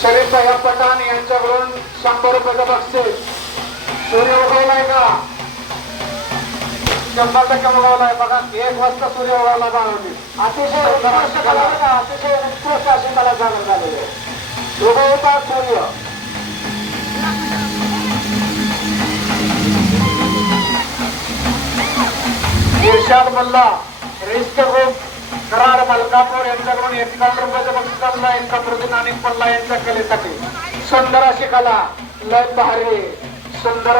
शरीफ भैया पठाण यांच्याकडून 100 रुपयाचं बक्षीस. सूर्य उगवलाय का? 100% उगवलाय बघा. 1 वाजता सूर्य उगवला बाळवली. अतिशय उत्कृष्ट कला, अतिशय उत्कृष्ट अशी कला सादर झालेली आहे. उगवता सूर्य. इर्शाद मुल्ला रिस्ट ग्रुप कराड मलकापूर यांच्याकडून 51 रुपयाचं बक्षीस आणलं. यांचा प्रदीप आणि पल्ला यांच्या कलेसाठी. सुंदर अशी कला, लय भारी, सुंदर